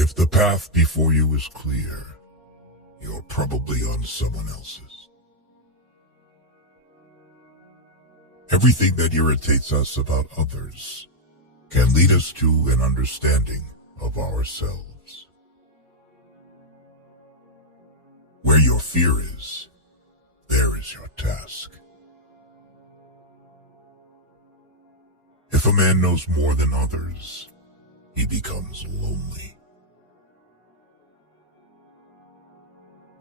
If the path before you is clear, you're probably on someone else's. Everything that irritates us about others can lead us to an understanding of ourselves. Where your fear is, there is your task. If a man knows more than others, he becomes lonely.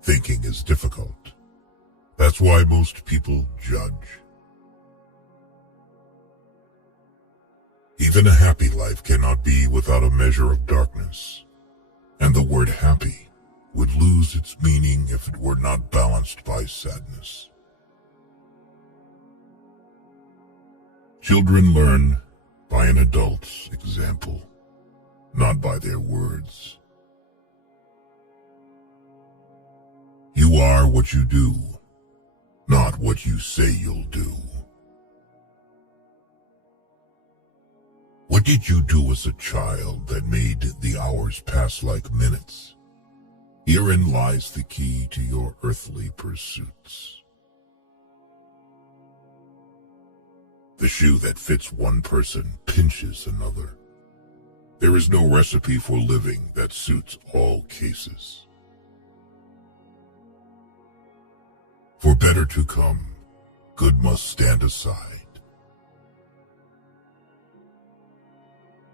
Thinking is difficult. That's why most people judge. Even a happy life cannot be without a measure of darkness, and the word happy would lose its meaning if it were not balanced by sadness. Children learn by an adult's example, not by their words. You are what you do, not what you say you'll do. What did you do as a child that made the hours pass like minutes? Herein lies the key to your earthly pursuits. The shoe that fits one person pinches another. There is no recipe for living that suits all cases. For better to come, good must stand aside.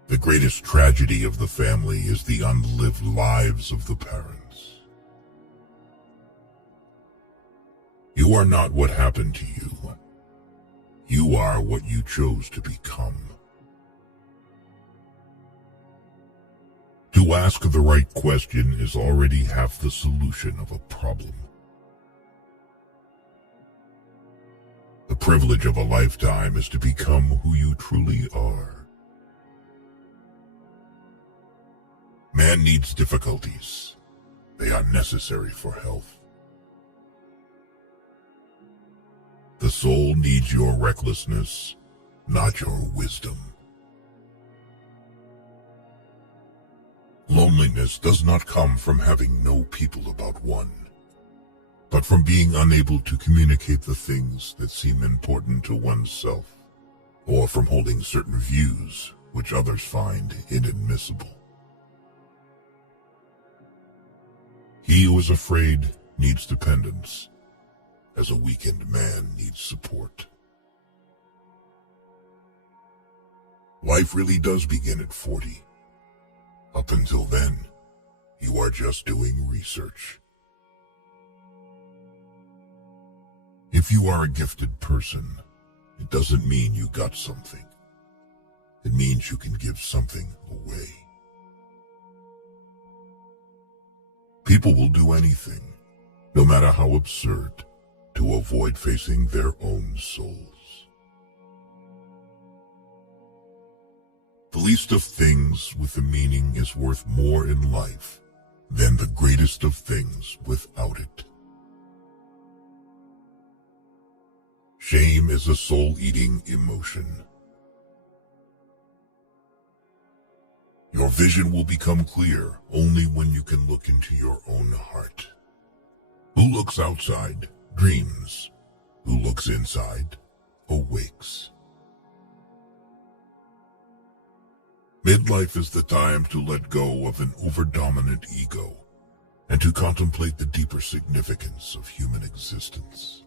The greatest tragedy of the family is the unlived lives of the parents. You are not what happened to you. You are what you chose to become. To ask the right question is already half the solution of a problem. The privilege of a lifetime is to become who you truly are. Man needs difficulties. They are necessary for health. The soul needs your recklessness, not your wisdom. Loneliness does not come from having no people about one, but from being unable to communicate the things that seem important to oneself, or from holding certain views which others find inadmissible. He who is afraid needs dependence, as a weakened man needs support. Life really does begin at 40. Up until then, you are just doing research. If you are a gifted person, it doesn't mean you got something. It means you can give something away. People will do anything, no matter how absurd, to avoid facing their own souls. The least of things with a meaning is worth more in life than the greatest of things without it. Shame is a soul-eating emotion. Your vision will become clear only when you can look into your own heart. Who looks outside dreams. Who looks inside awakes. Midlife is the time to let go of an overdominant ego and to contemplate the deeper significance of human existence.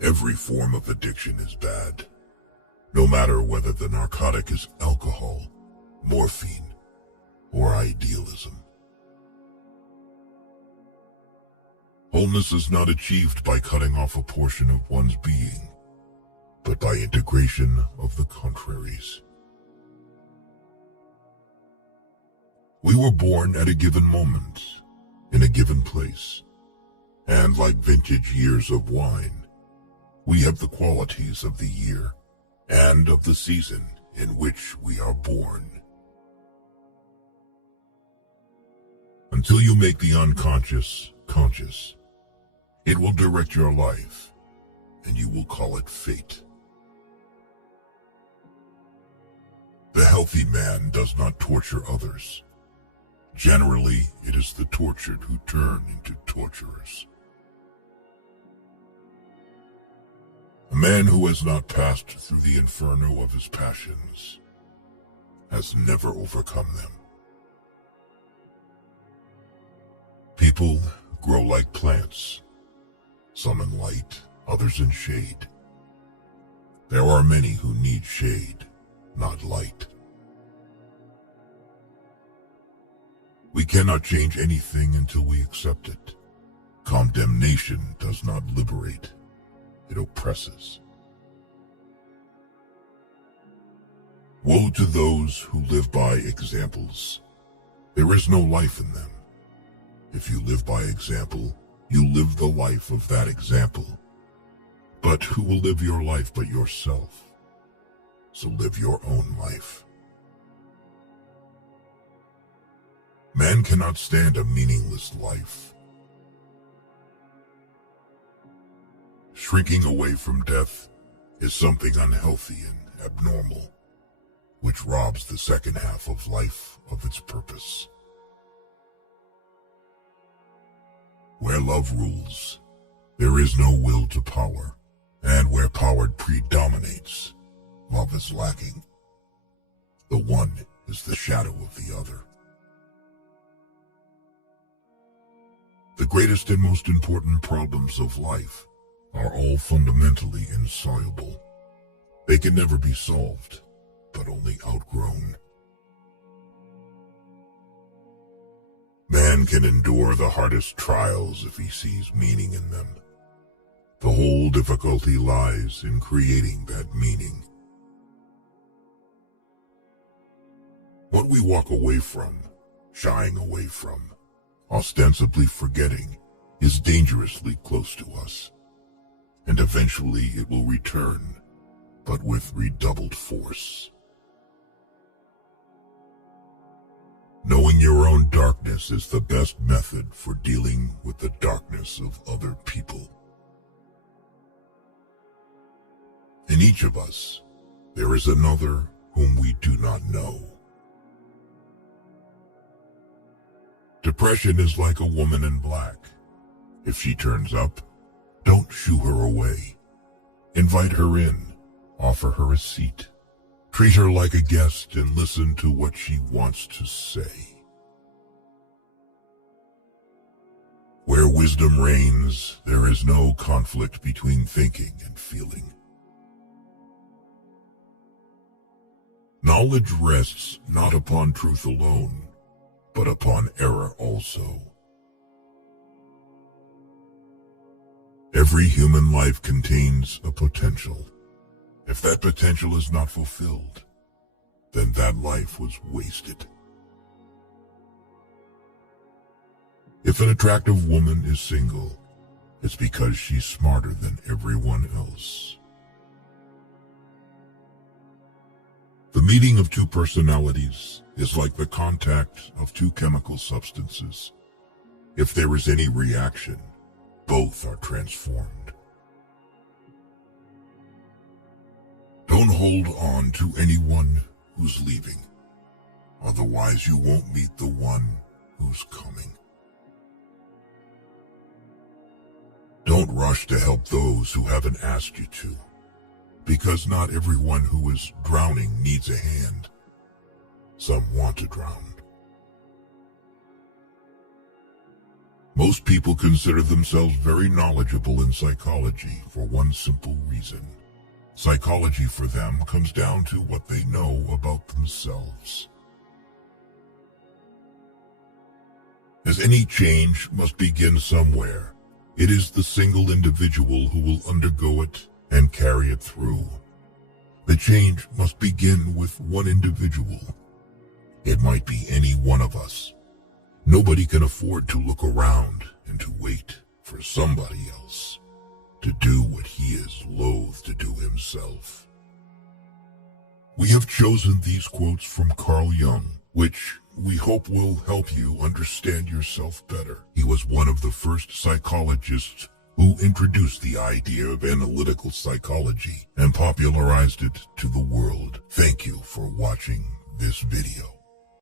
Every form of addiction is bad, no matter whether the narcotic is alcohol, morphine, or idealism. Wholeness is not achieved by cutting off a portion of one's being, but by integration of the contraries. We were born at a given moment, in a given place, and like vintage years of wine, we have the qualities of the year and of the season in which we are born. Until you make the unconscious conscious, it will direct your life, and you will call it fate. The healthy man does not torture others. Generally, it is the tortured who turn into torturers. A man who has not passed through the inferno of his passions has never overcome them. People grow like plants, some in light, others in shade. There are many who need shade, not light. We cannot change anything until we accept it. Condemnation does not liberate, it oppresses. Woe to those who live by examples. There is no life in them. If you live by example, you live the life of that example. But who will live your life but yourself? So live your own life. Man cannot stand a meaningless life. Shrinking away from death is something unhealthy and abnormal, which robs the second half of life of its purpose. Where love rules, there is no will to power, and where power predominates, love is lacking. The one is the shadow of the other. The greatest and most important problems of life are all fundamentally insoluble. They can never be solved, but only outgrown. Man can endure the hardest trials if he sees meaning in them. The whole difficulty lies in creating that meaning. What we walk away from, shying away from, ostensibly forgetting, is dangerously close to us, and eventually it will return, but with redoubled force. Knowing your own darkness is the best method for dealing with the darkness of other people. In each of us, there is another whom we do not know. Depression is like a woman in black. If she turns up, don't shoo her away. Invite her in, offer her a seat. Treat her like a guest and listen to what she wants to say. Where wisdom reigns, there is no conflict between thinking and feeling. Knowledge rests not upon truth alone, but upon error also. Every human life contains a potential. If that potential is not fulfilled, then that life was wasted. If an attractive woman is single, it's because she's smarter than everyone else. The meeting of two personalities is like the contact of two chemical substances. If there is any reaction, both are transformed. Don't hold on to anyone who's leaving. Otherwise, you won't meet the one who's coming. Don't rush to help those who haven't asked you to, because not everyone who is drowning needs a hand. Some want to drown. Most people consider themselves very knowledgeable in psychology for one simple reason. Psychology for them comes down to what they know about themselves. As any change must begin somewhere, it is the single individual who will undergo it and carry it through. The change must begin with one individual. It might be any one of us. Nobody can afford to look around and to wait for somebody else to do what he is loath to do himself. We have chosen these quotes from Carl Jung, which we hope will help you understand yourself better. He was one of the first psychologists who introduced the idea of analytical psychology and popularized it to the world. Thank you for watching this video.